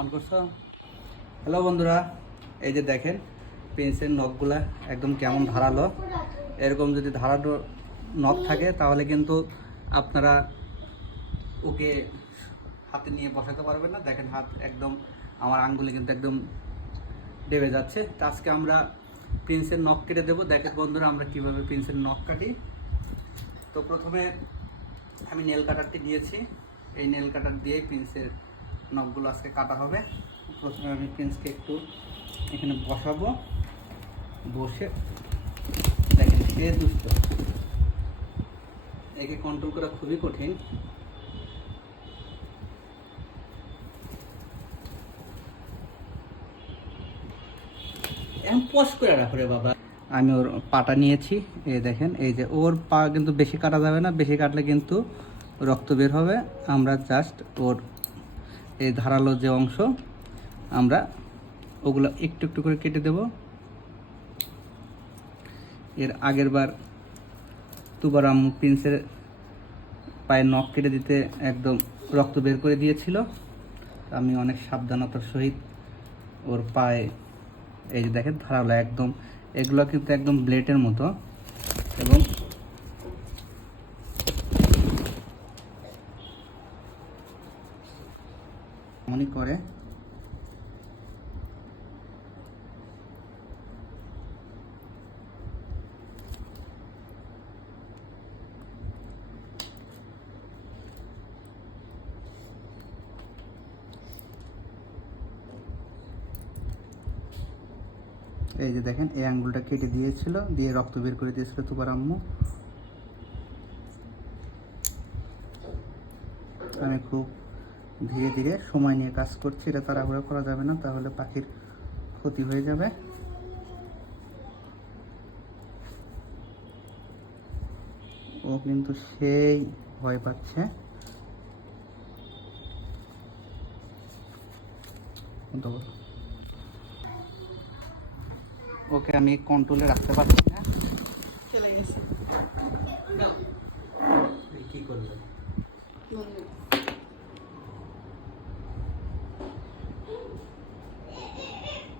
On করছো? Hello বন্ধুরা, এই যে দেখেন পেন্সিলের নখগুলা একদম কেমন ধারালো। এরকম যদি ধারালো নখ থাকে তাহলে কিন্তু আপনারা ওকে হাতে নিয়ে বসাতে পারবেন না। দেখেন হাত একদম, আমার আঙ্গুলে কিন্তু একদম ডেবে যাচ্ছে। তো আজকে আমরা পেন্সিলের নখ কেটে দেবো। দেখেন বন্ধুরা, আমরা কীভাবে পেন্সিলের নখ কাটি। তো প্রথমে আমি নেল কাটারটি দিয়েছি। এই নেল কাটার দিয়েই পেন্সিলের নখগুলো আজকে কাটা হবে। প্রথমে আমি পেন্সকে একটু এখানে বসাবো, বসে দেখেন সে দুষ্ট, একে কন্ট্রোল করা খুবই কঠিন। এখন পোস্ট করে রাখো রে বাবা। আমি ওর পাটা নিয়েছি, এই দেখেন, এই যে ওর পা কিন্তু বেশি কাটা যাবে না, বেশি কাটলে কিন্তু রক্ত বের হবে। আমরা জাস্ট ওর এই ধারালো যে অংশ আমরা ওগুলো একটু একটু করে কেটে দেব। এর আগের বার দুবার আম্মু প্রিন্সের পায়ে নখ কেটে দিতে একদম রক্ত বের করে দিয়েছিল। আমি অনেক সাবধানতার সহিত ওর পায়ে, এই যে দেখেন ধারালো একদম, এগুলো কিন্তু একদম ব্লেডের মতো। এবং মনে করে এই যে দেখেন এই আঙ্গুলটা কেটে দিয়েছিল, দিয়ে রক্ত বের করে দিয়েছিল তোমার আম্মু। আমি খুব ধীরে ধীরে সময় নিয়ে কাজ করছি, এটা তাড়াহুড়া করা যাবে না, তাহলে পাখির ক্ষতি হয়ে যাবে। ও কিন্তু সেই ভয় পাচ্ছে। ওকে আমি কন্ট্রোলে রাখতে পারছি না, চলে গেছে। কি করবে?